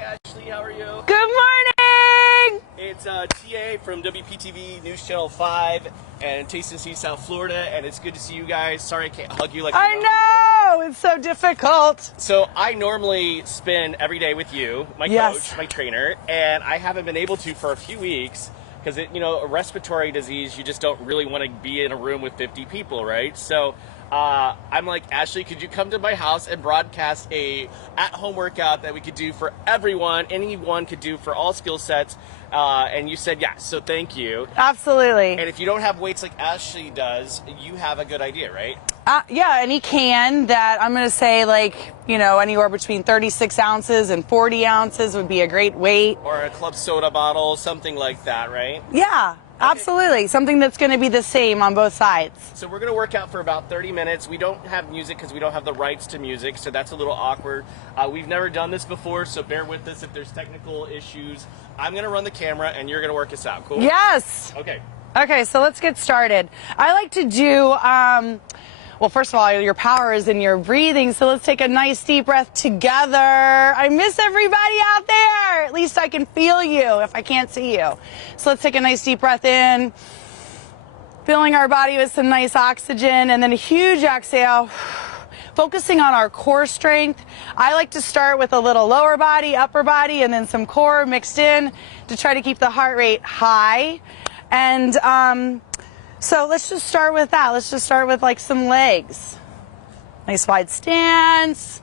Hi Ashley, how are you? Good morning! It's TA from WPTV-Ch5 and Taste and See South Florida, and it's good to see you guys. Sorry I can't hug you like I know! It's so difficult. So I normally spend every day with you, my coach, my trainer, and I haven't been able to for a few weeks because, a respiratory disease, you just don't really want to be in a room with 50 people, right? So I'm like, Ashley, could you come to my house and broadcast a at-home workout that we could do for everyone, anyone could do for all skill sets? And you said yes, so thank you. Absolutely. And if you don't have weights like Ashley does, you have a good idea, right? Yeah, any can that I'm going to say anywhere between 36 ounces and 40 ounces would be a great weight. Or a club soda bottle, something like that, right? Yeah. Okay. Absolutely. Something that's going to be the same on both sides. So we're going to work out for about 30 minutes. We don't have music because we don't have the rights to music, so that's a little awkward. We've never done this before, so bear with us if there's technical issues. I'm going to run the camera, and you're going to work us out. Cool? Yes. Okay. Okay, so let's get started. I like to do, well, first of all, your power is in your breathing, so let's take a nice deep breath together. I miss everybody out there. At least I can feel you if I can't see you. So let's take a nice deep breath in, filling our body with some nice oxygen, and then a huge exhale, focusing on our core strength. I like to start with a little lower body, upper body, and then some core mixed in to try to keep the heart rate high. And so let's just start with that. Let's just start with like some legs. Nice wide stance.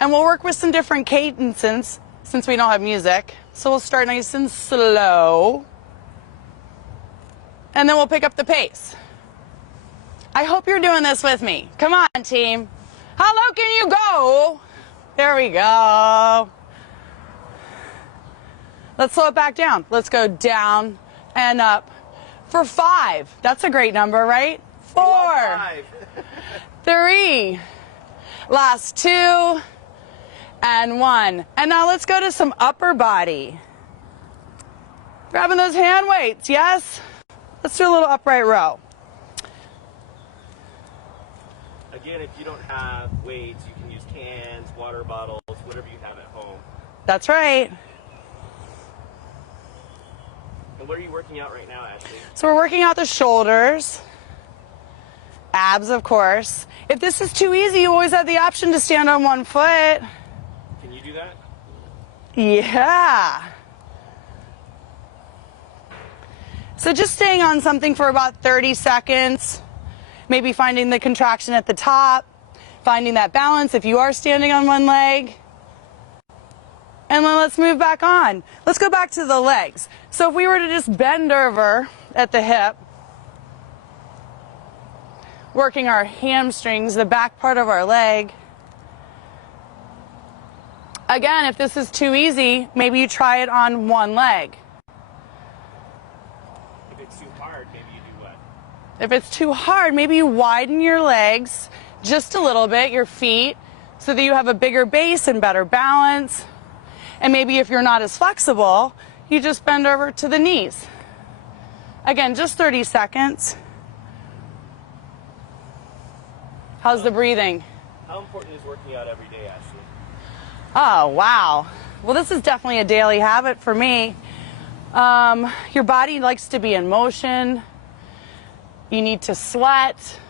And we'll work with some different cadences since we don't have music. So we'll start nice and slow. And then we'll pick up the pace. I hope you're doing this with me. Come on, team. How low can you go? There we go. Let's slow it back down. Let's go down and up for 5. That's a great number, right? 4, 3, last 2, and 1. And now let's go to some upper body. Grabbing those hand weights, yes? Let's do a little upright row. Again, if you don't have weights, you can use cans, water bottles, whatever you have at home. That's right. And what are you working out right now, Ashley? So we're working out the shoulders, abs, of course. If this is too easy, you always have the option to stand on one foot. Can you do that? Yeah. So just staying on something for about 30 seconds, maybe finding the contraction at the top, finding that balance if you are standing on one leg. And then let's move back on. Let's go back to the legs. So if we were to just bend over at the hip, working our hamstrings, the back part of our leg. Again, if this is too easy, maybe you try it on one leg. If it's too hard, maybe you do what? If it's too hard, maybe you widen your legs just a little bit, your feet, so that you have a bigger base and better balance. And maybe if you're not as flexible, you just bend over to the knees. Again, just 30 seconds. How's the breathing? How important is working out every day, Ashley? Oh, wow. Well, this is definitely a daily habit for me. Your body likes to be in motion. You need to sweat.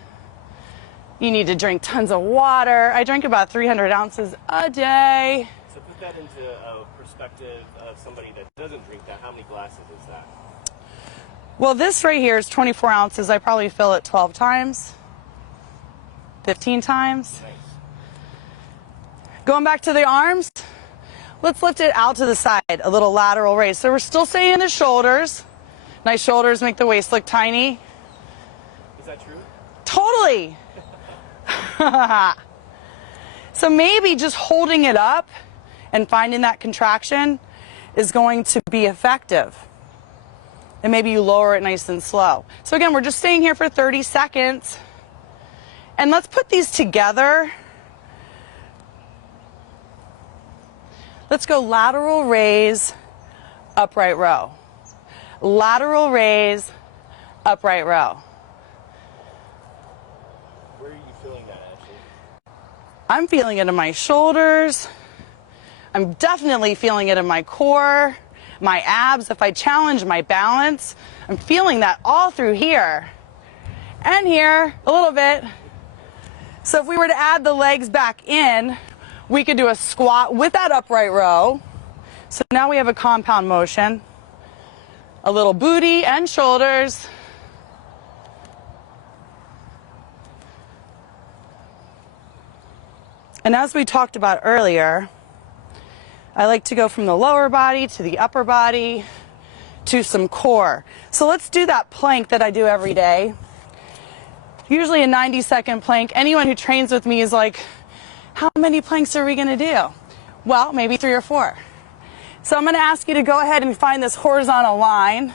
You need to drink tons of water. I drink about 300 ounces a day. So put that into a perspective of somebody that doesn't drink that. How many glasses is that? Well, this right here is 24 ounces. I probably fill it 12 times, 15 times. Nice. Going back to the arms, let's lift it out to the side, a little lateral raise. So we're still staying in the shoulders. Nice shoulders make the waist look tiny. Is that true? Totally. So maybe just holding it up and finding that contraction is going to be effective. And maybe you lower it nice and slow. So again, we're just staying here for 30 seconds. And let's put these together. Let's go lateral raise, upright row. Lateral raise, upright row. Where are you feeling that, Ashley? I'm feeling it in my shoulders. I'm definitely feeling it in my core, my abs. If I challenge my balance, I'm feeling that all through here and here a little bit. So if we were to add the legs back in, we could do a squat with that upright row. So now we have a compound motion, a little booty and shoulders. And as we talked about earlier, I like to go from the lower body to the upper body to some core. So let's do that plank that I do every day. Usually a 90-second plank. Anyone who trains with me is like, how many planks are we going to do? Well, maybe 3 or 4. So I'm going to ask you to go ahead and find this horizontal line.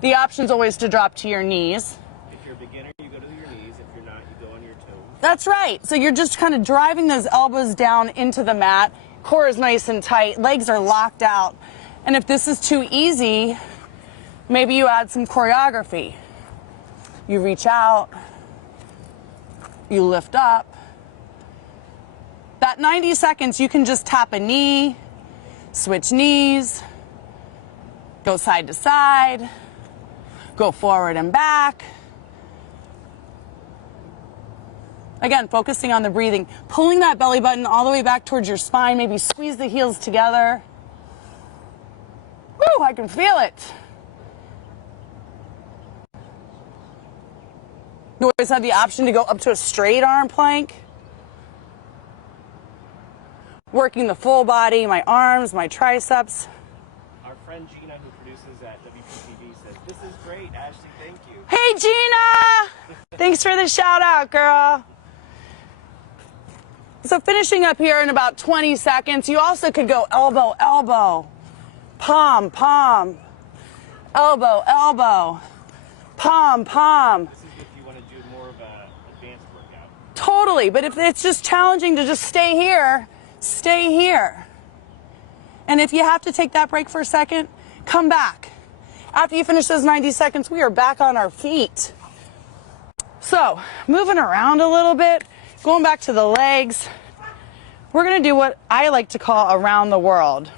The option's always to drop to your knees. If you're a beginner, you go to your knees. If you're not, you go on your toes. That's right. So you're just kind of driving those elbows down into the mat. Core is nice and tight. Legs are locked out. And if this is too easy, maybe you add some choreography. You reach out. You lift up. That 90 seconds, you can just tap a knee, switch knees, go side to side, go forward and back. Again, focusing on the breathing, pulling that belly button all the way back towards your spine, maybe squeeze the heels together. Woo, I can feel it. You always have the option to go up to a straight arm plank. Working the full body, my arms, my triceps. Our friend Gina, who produces at WPTV, says, "This is great, Ashley, thank you." Hey, Gina! Thanks for the shout out, girl. So finishing up here in about 20 seconds, you also could go elbow, elbow, palm, palm, elbow, elbow, palm, palm. This is if you want to do more of an advanced workout. Totally, but if it's just challenging to just stay here, stay here. And if you have to take that break for a second, come back. After you finish those 90 seconds, we are back on our feet. So, moving around a little bit, going back to the legs, we're going to do what I like to call around the world.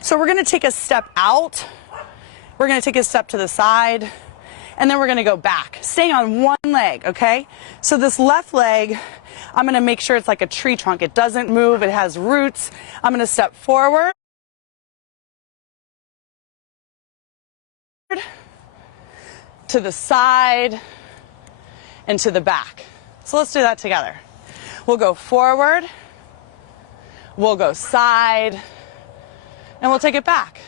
So we're going to take a step out, we're going to take a step to the side, and then we're going to go back. Stay on one leg, okay? So this left leg, I'm going to make sure it's like a tree trunk. It doesn't move, it has roots. I'm going to step forward, to the side, and to the back. So let's do that together. We'll go forward, we'll go side, and we'll take it back.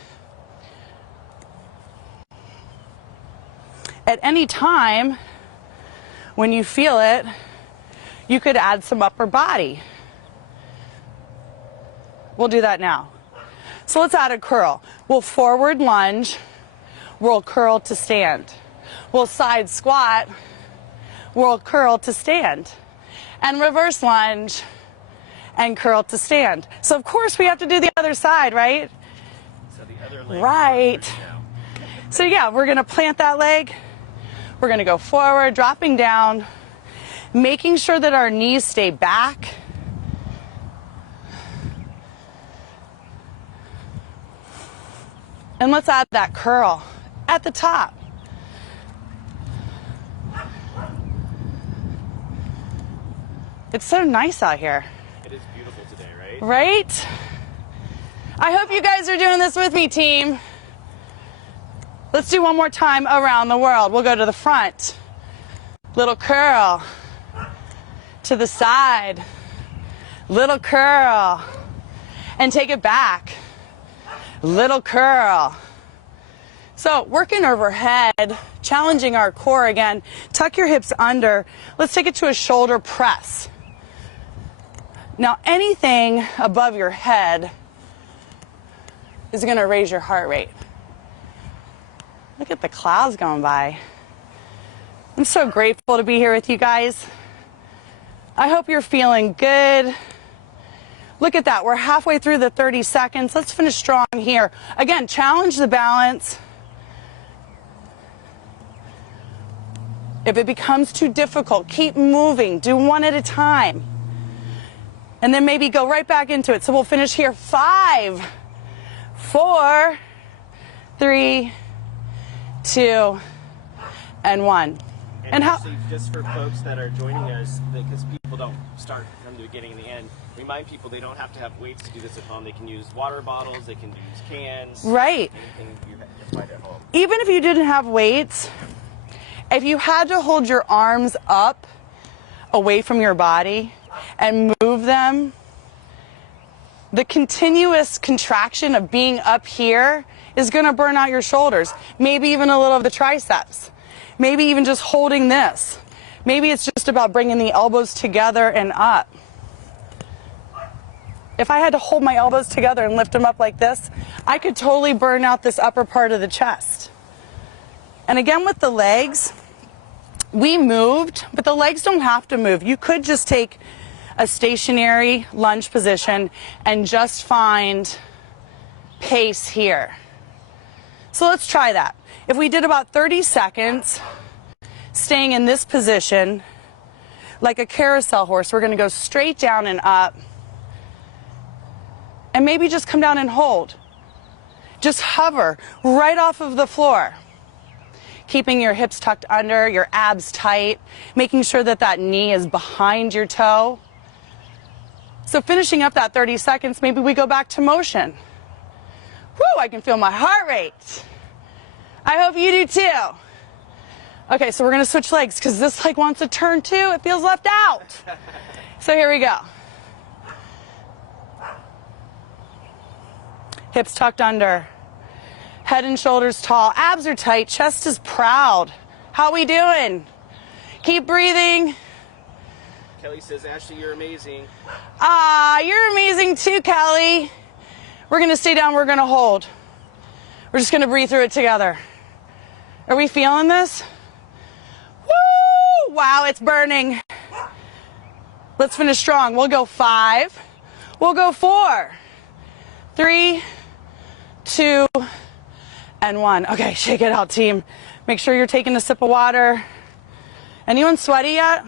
At any time, when you feel it, you could add some upper body. We'll do that now. So let's add a curl. We'll forward lunge, we'll curl to stand. We'll side squat, we'll curl to stand. And reverse lunge and curl to stand. So of course we have to do the other side, right? So the other leg. Right. So yeah, we're going to plant that leg. We're going to go forward, dropping down, making sure that our knees stay back. And let's add that curl at the top. It's so nice out here. It is beautiful today, right? Right? I hope you guys are doing this with me, team. Let's do one more time around the world. We'll go to the front. Little curl. To the side. Little curl. And take it back. Little curl. So working overhead, challenging our core again. Tuck your hips under. Let's take it to a shoulder press. Now anything above your head is going to raise your heart rate. Look at the clouds going by. I'm so grateful to be here with you guys. I hope you're feeling good. Look at that. We're halfway through the 30 seconds. Let's finish strong here. Again, challenge the balance. If it becomes too difficult, keep moving. Do one at a time. And then maybe go right back into it. So we'll finish here. 5, 4, 3, 2, and 1. And actually, just for folks that are joining us, because people don't start from the beginning and the end, remind people they don't have to have weights to do this at home. They can use water bottles, they can use cans. Right. Anything you find at home. Even if you didn't have weights, if you had to hold your arms up away from your body and move them, the continuous contraction of being up here is going to burn out your shoulders, maybe even a little of the triceps. Maybe even just holding this. Maybe it's just about bringing the elbows together and up. If I had to hold my elbows together and lift them up like this, I could totally burn out this upper part of the chest. And again with the legs, we moved, but the legs don't have to move. You could just take a stationary lunge position and just find pace here. So let's try that. If we did about 30 seconds, staying in this position, like a carousel horse, we're going to go straight down and up, and maybe just come down and hold. Just hover right off of the floor, keeping your hips tucked under, your abs tight, making sure that that knee is behind your toe. So finishing up that 30 seconds, maybe we go back to motion. Woo, I can feel my heart rate. I hope you do too. Okay, so we're going to switch legs because this leg wants to turn too. It feels left out. So here we go. Hips tucked under. Head and shoulders tall. Abs are tight. Chest is proud. How we doing? Keep breathing. Kelly says, Ashley, you're amazing. You're amazing too, Kelly. We're going to stay down. We're going to hold. We're just going to breathe through it together. Are we feeling this? Woo! Wow, it's burning. Let's finish strong. We'll go 5. We'll go 4, 3, 2, and 1. Okay, shake it out, team. Make sure you're taking a sip of water. Anyone sweaty yet?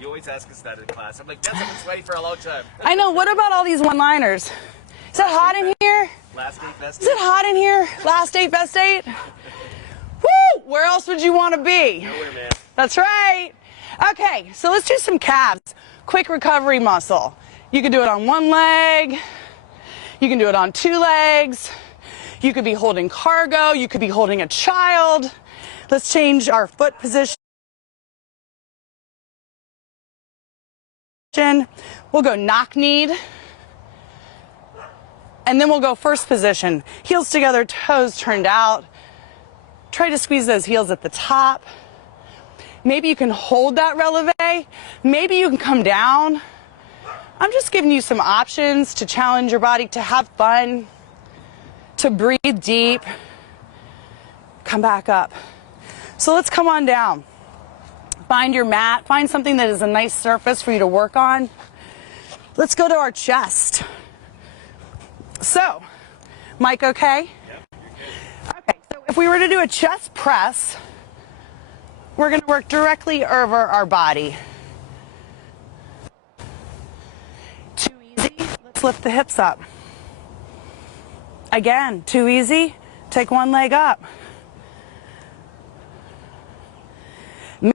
You always ask us that in class. I'm like, yes, I've been sweaty for a long time. I know. What about all these one-liners? Is it hot in here? Last date, best date. Is it hot in here? Last date, best date? Woo! Where else would you want to be? Nowhere, man. That's right. Okay, so let's do some calves. Quick recovery muscle. You can do it on one leg. You can do it on 2 legs. You could be holding cargo. You could be holding a child. Let's change our foot position. We'll go knock-kneed. And then we'll go first position. Heels together, toes turned out. Try to squeeze those heels at the top. Maybe you can hold that releve. Maybe you can come down. I'm just giving you some options to challenge your body, to have fun, to breathe deep. Come back up. So let's come on down. Find your mat. Find something that is a nice surface for you to work on. Let's go to our chest. So, Mike, okay? Yep, you're good. Okay, so if we were to do a chest press, we're going to work directly over our body. Too easy? Let's lift the hips up. Again, too easy? Take one leg up.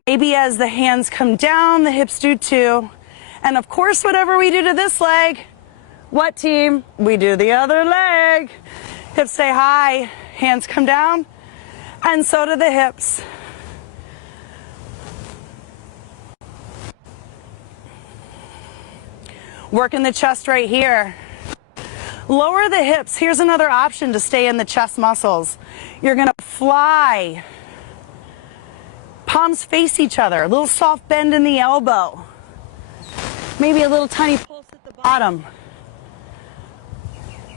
Maybe as the hands come down, the hips do too. And of course, whatever we do to this leg, what team? We do the other leg. Hips stay high, hands come down, and so do the hips. Working the chest right here. Lower the hips. Here's another option to stay in the chest muscles. You're going to fly. Palms face each other. A little soft bend in the elbow. Maybe a little tiny pulse at the bottom.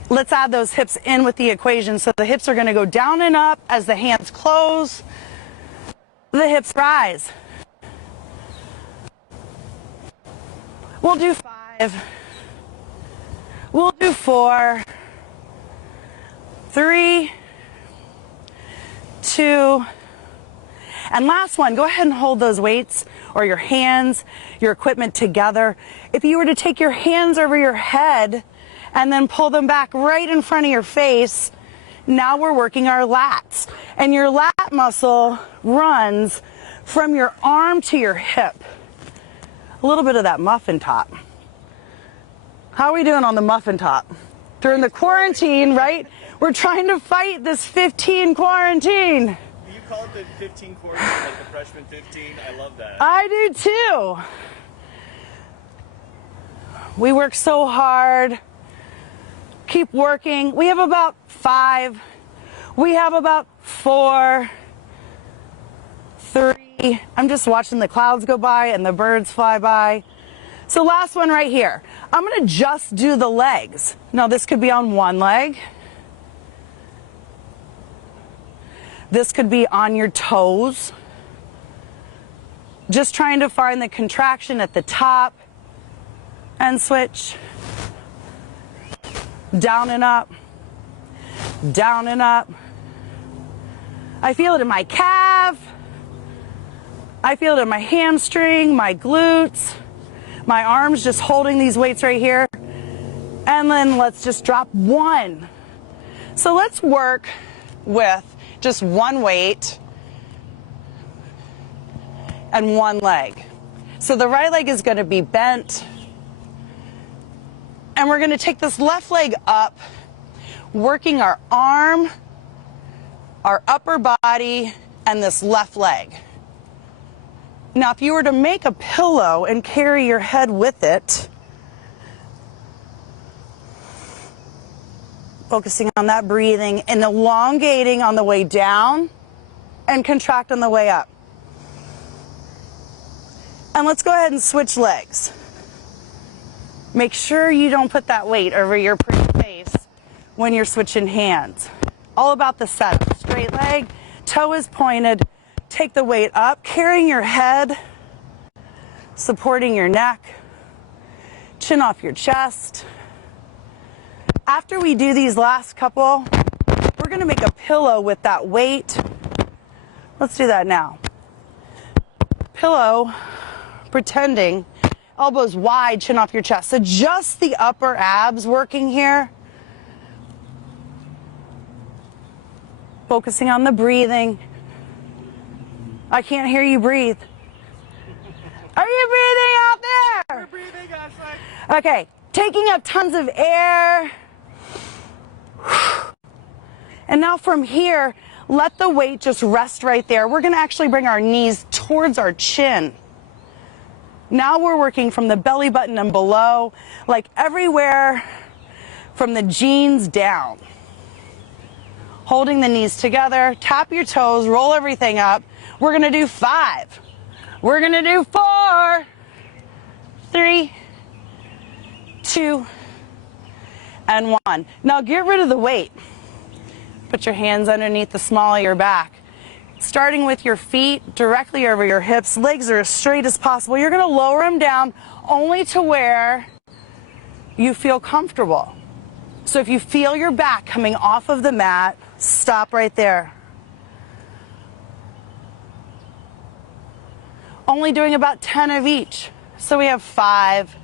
Let's add those hips in with the equation. So the hips are going to go down and up as the hands close. The hips rise. We'll do 5. We'll do 4. 3, 2, And last one, go ahead and hold those weights or your hands, your equipment together. If you were to take your hands over your head and then pull them back right in front of your face, now we're working our lats. And your lat muscle runs from your arm to your hip. A little bit of that muffin top. How are we doing on the muffin top? During the quarantine, right? We're trying to fight this 15 quarantine. You call it the 15 quarantine, like the freshman 15? I love that. I do too. We work so hard. Keep working. We have about 5. We have about 4, 3. I'm just watching the clouds go by and the birds fly by. So last one right here. I'm going to just do the legs. Now this could be on one leg. This could be on your toes. Just trying to find the contraction at the top and switch. Down and up. Down and up. I feel it in my calf. I feel it in my hamstring, my glutes, my arms, just holding these weights right here. And then let's just drop 1. So let's work with just 1 weight and 1 leg. So the right leg is going to be bent. And we're going to take this left leg up, working our arm, our upper body, and this left leg. Now, if you were to make a pillow and carry your head with it, focusing on that breathing and elongating on the way down and contract on the way up. And let's go ahead and switch legs. Make sure you don't put that weight over your pretty face when you're switching hands. All about the setup. Straight leg, toe is pointed, take the weight up, carrying your head, supporting your neck, chin off your chest. After we do these last couple, we're going to make a pillow with that weight. Let's do that now. Pillow, pretending, elbows wide, chin off your chest. So just the upper abs working here. Focusing on the breathing. I can't hear you breathe. Are you breathing out there? We're breathing, Ashley. Okay, taking up tons of air. And now from here, let the weight just rest right there. We're going to actually bring our knees towards our chin. Now we're working from the belly button and below, like everywhere from the jeans down. Holding the knees together, tap your toes, roll everything up. We're going to do 5. We're going to do 4, 3, 2, and 1. Now get rid of the weight. Put your hands underneath the small of your back. Starting with your feet directly over your hips, legs are as straight as possible. You're going to lower them down only to where you feel comfortable. So if you feel your back coming off of the mat, stop right there. Only doing about 10 of each. So we have 5,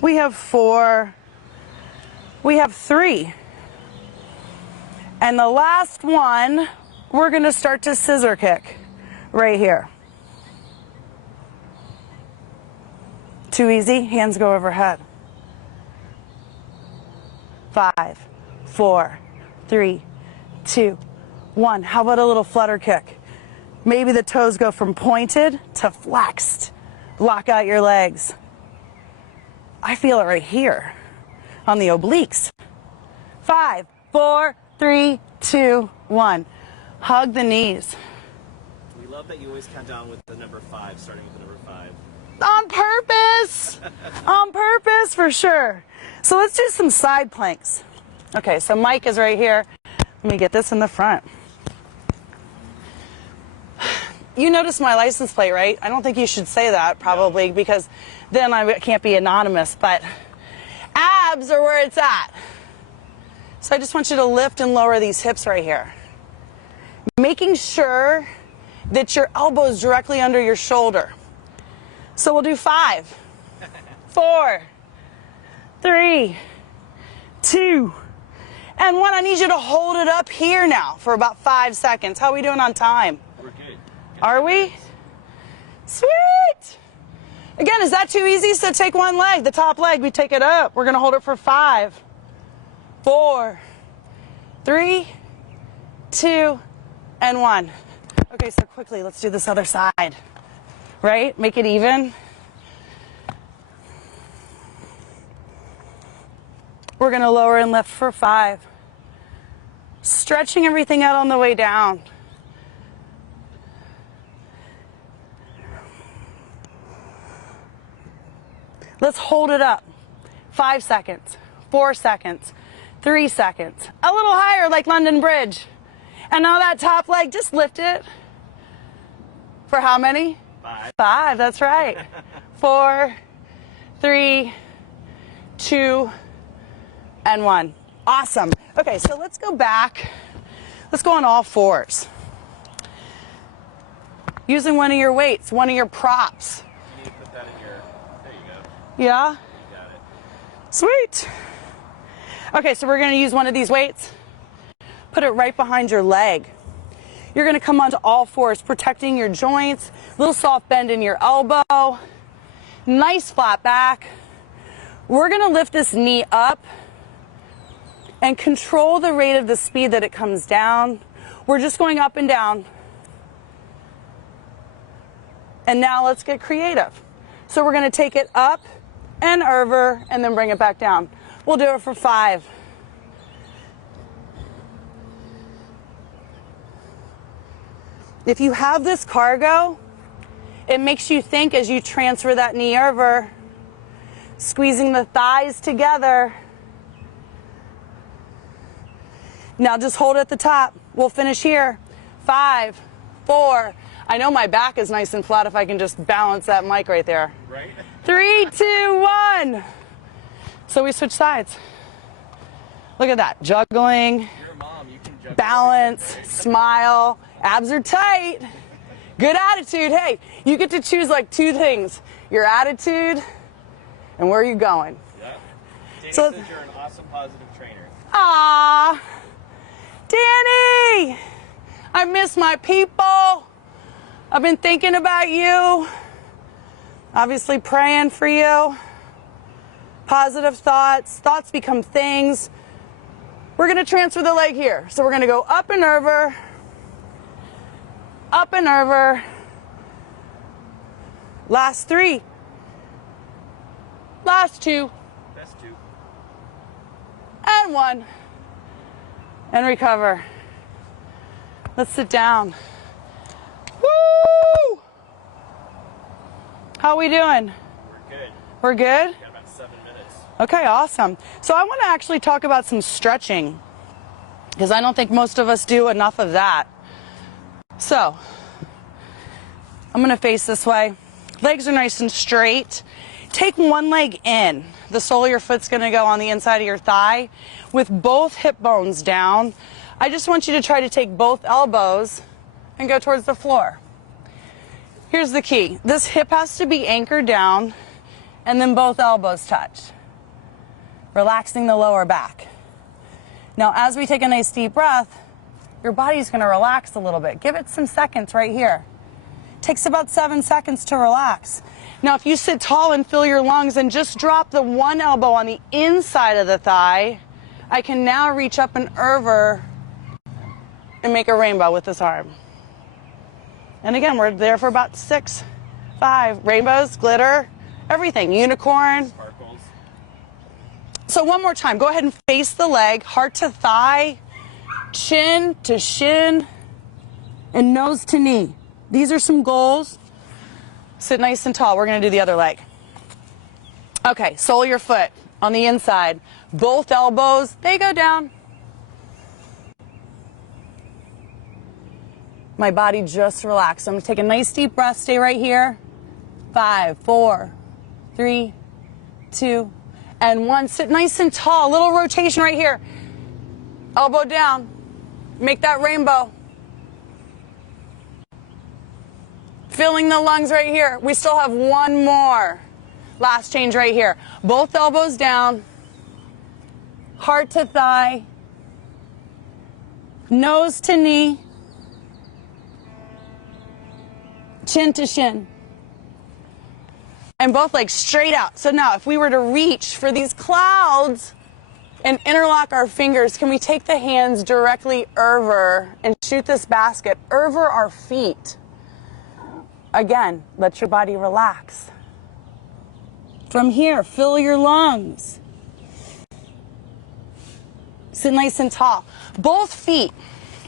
we have 4, we have 3. And the last one, we're going to start to scissor kick right here. Too easy? Hands go overhead. 5, 4, 3, 2, 1. How about a little flutter kick? Maybe the toes go from pointed to flexed. Lock out your legs. I feel it right here on the obliques. 5, 4, 3, 2, 1. Hug the knees. We love that you always count down with the number 5, starting with the number 5. On purpose. On purpose, for sure. So let's do some side planks. Okay, so Mike is right here. Let me get this in the front. You noticed my license plate, right? I don't think you should say that, probably, because then I can't be anonymous, but abs are where it's at. So I just want you to lift and lower these hips right here. Making sure that your elbow is directly under your shoulder. So we'll do 5, 4, 3, 2, and 1. I need you to hold it up here now for about 5 seconds. How are we doing on time? We're good. Are we? Sweet! Again, is that too easy? So take one leg, the top leg, we take it up. We're going to hold it for 5, 4, 3, 2, and 1. Okay, so quickly, let's do this other side. Right? Make it even. We're going to lower and lift for 5. Stretching everything out on the way down. Let's hold it up. 5 seconds, 4 seconds, 3 seconds. A little higher like London Bridge. And now that top leg, just lift it. For how many? 5. 5, that's right. 4, 3, 2, and 1. Awesome. Okay, so let's go back. Let's go on all fours. Using one of your weights, one of your props. You need to put that in your, there you go. Yeah? You got it. Sweet. Okay, so we're going to use one of these weights. Put it right behind your leg. You're going to come onto all fours, protecting your joints. Little soft bend in your elbow. Nice flat back. We're going to lift this knee up and control the rate of the speed that it comes down. We're just going up and down. And now let's get creative. So we're going to take it up and over and then bring it back down. We'll do it for 5. If you have this cargo, it makes you think as you transfer that knee over, squeezing the thighs together. Now just hold at the top. We'll finish here. 5, 4. I know my back is nice and flat if I can just balance that mic right there. Right? 3, 2, 1. So we switch sides. Look at that. Juggling, You're a mom. You can juggle balance, everything, right? smile. Abs are tight. Good attitude. Hey, you get to choose like 2 things. Your attitude and where you're going. Yeah. Danny So- says you're an awesome, positive trainer. Ah, Danny, I miss my people. I've been thinking about you. Obviously praying for you. Positive thoughts. Thoughts become things. We're going to transfer the leg here. So we're going to go up and over. Up and over. Last 3. Last 2. Best 2. And 1. And recover. Let's sit down. Woo! How are we doing? We're good. We're good? Got about 7 minutes. Okay, awesome. So I want to actually talk about some stretching because I don't think most of us do enough of that. So I'm going to face this way. Legs are nice and straight. Take one leg in. The sole of your foot's going to go on the inside of your thigh with both hip bones down. I just want you to try to take both elbows and go towards the floor. Here's the key. This hip has to be anchored down and then both elbows touch. Relaxing the lower back. Now, as we take a nice deep breath, your body's going to relax a little bit. Give it some seconds right here. Takes about 7 seconds to relax. Now, if you sit tall and fill your lungs and just drop the one elbow on the inside of the thigh, I can now reach up and over and make a rainbow with this arm. And again, we're there for about 6, 5. Rainbows, glitter, everything. Unicorn. Sparkles. So one more time. Go ahead and face the leg, heart to thigh, chin to shin, and nose to knee. These are some goals. Sit nice and tall. We're going to do the other leg. Okay, sole of your foot on the inside. Both elbows, they go down. My body just relaxed. I'm going to take a nice deep breath. Stay right here. 5, 4, 3, 2, and 1. Sit nice and tall. Little rotation right here. Elbow down. Make that rainbow. Filling the lungs right here. We still have one more. Last change right here. Both elbows down. Heart to thigh. Nose to knee. Chin to shin. And both legs straight out. So now if we were to reach for these clouds and interlock our fingers, can we take the hands directly over and shoot this basket over our feet? Again, let your body relax. From here, fill your lungs. Sit nice and tall. Both feet,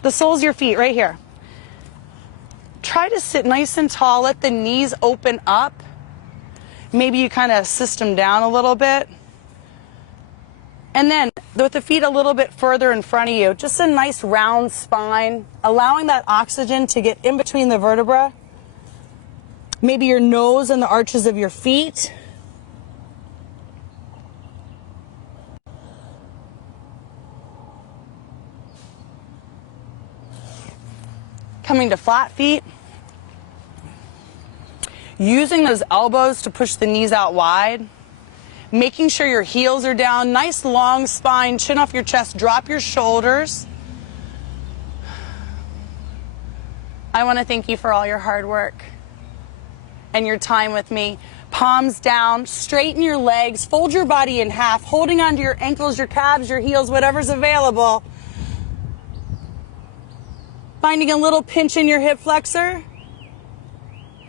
the soles of your feet right here. Try to sit nice and tall. Let the knees open up. Maybe you kind of assist them down a little bit. And then with the feet a little bit further in front of you, just a nice round spine, allowing that oxygen to get in between the vertebrae. Maybe your nose and the arches of your feet. Coming to flat feet. Using those elbows to push the knees out wide. Making sure your heels are down. Nice long spine, chin off your chest, drop your shoulders. I want to thank you for all your hard work and your time with me. Palms down, straighten your legs, fold your body in half, holding onto your ankles, your calves, your heels, whatever's available. Finding a little pinch in your hip flexor.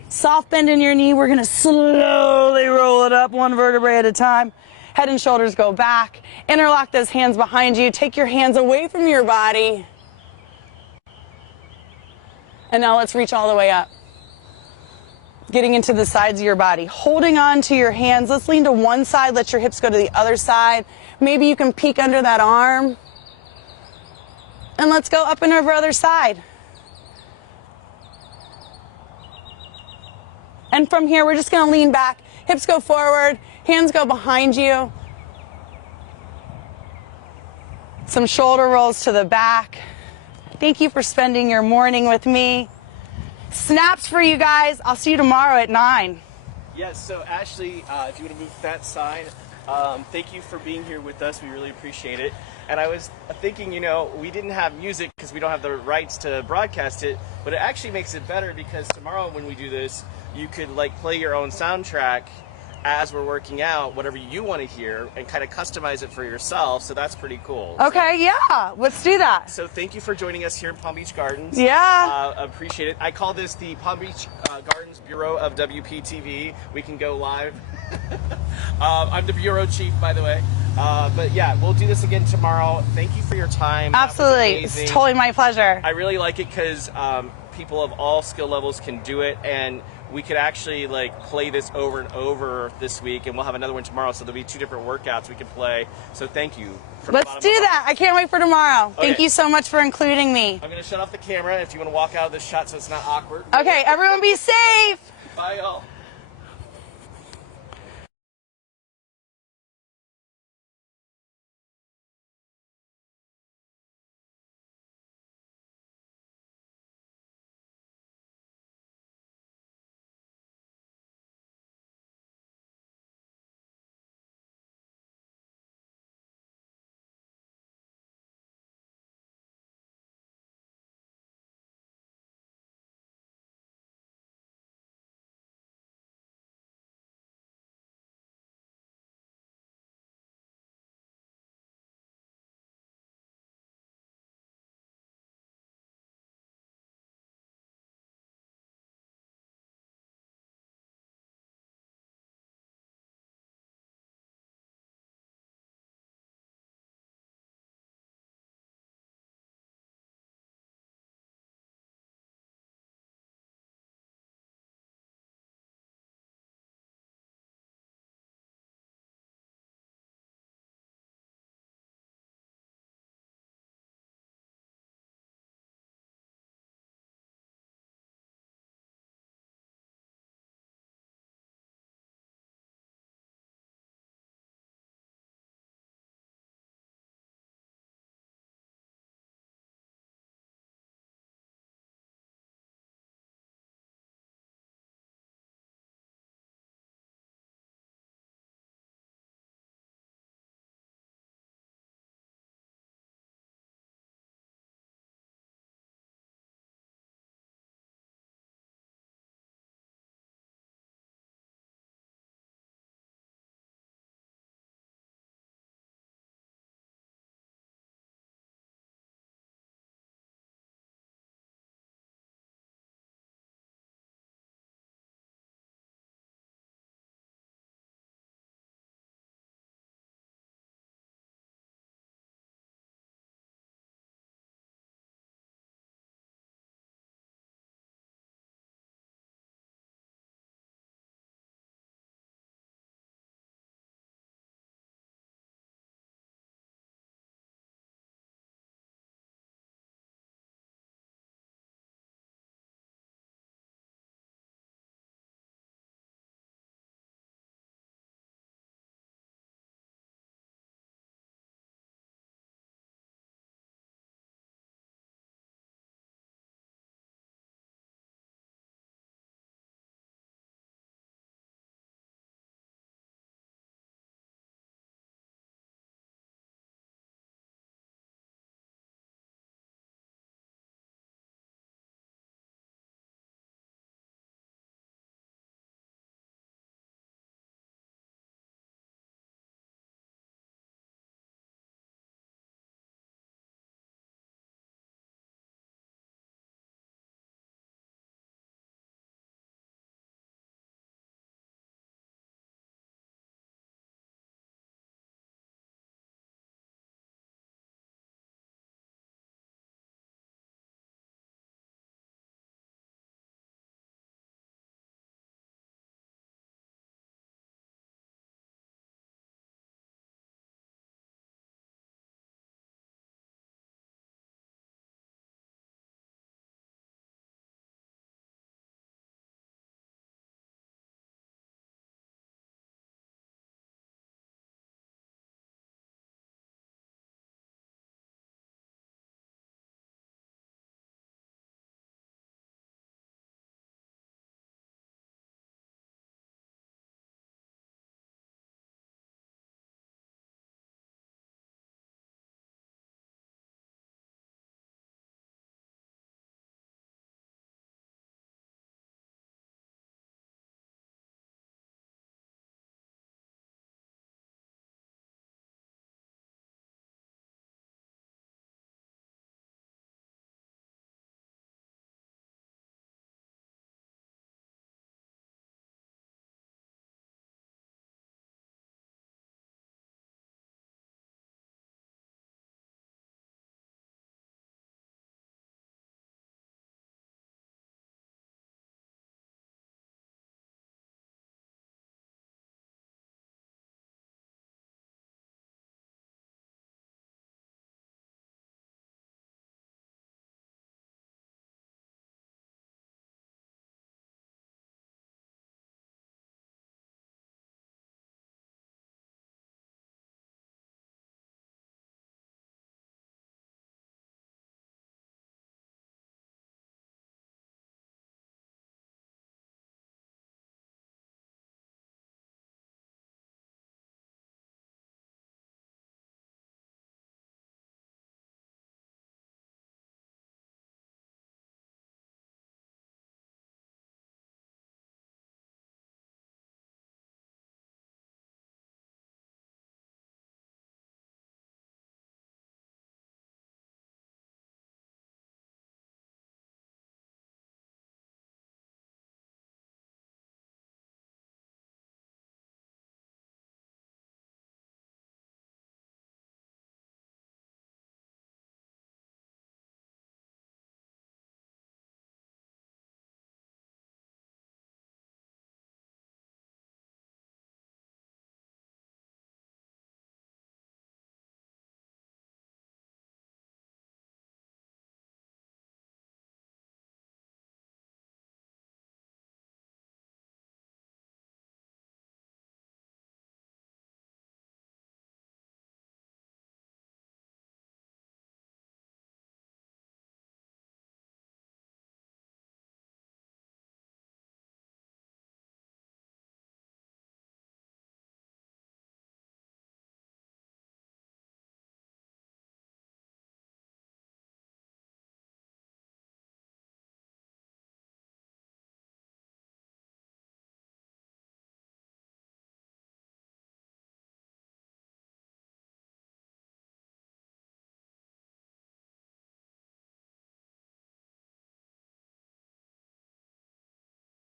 Soft bend in your knee. We're going to slowly roll it up one vertebrae at a time. Head and shoulders go back. Interlock those hands behind you. Take your hands away from your body. And now let's reach all the way up. Getting into the sides of your body. Holding on to your hands. Let's lean to one side. Let your hips go to the other side. Maybe you can peek under that arm. And let's go up and over other side. And from here, we're just going to lean back. Hips go forward. Hands go behind you. Some shoulder rolls to the back. Thank you for spending your morning with me. Snaps for you guys. I'll see you tomorrow at 9. Yes, so Ashley, if you want to move that side, thank you for being here with us. We really appreciate it. And I was thinking, you know, we didn't have music because we don't have the rights to broadcast it, but it actually makes it better because tomorrow when we do this, you could like play your own soundtrack as we're working out, whatever you want to hear, and kind of customize it for yourself. So that's pretty cool. Okay, yeah, let's do that. So thank you for joining us here in Palm Beach Gardens. Yeah. Appreciate it. I call this the Palm Beach Gardens Bureau of WPTV. We can go live. I'm the bureau chief, by the way. But yeah, we'll do this again tomorrow. Thank you for your time. Absolutely. It's totally my pleasure. I really like it because people of all skill levels can do it, and we could actually like play this over and over this week, and we'll have another one tomorrow, so there'll be 2 different workouts we can play. So thank you. Let's do that. I can't wait for tomorrow. Okay. Thank you so much for including me. I'm going to shut off the camera if you want to walk out of this shot so it's not awkward. Okay, everyone be safe. Bye, y'all.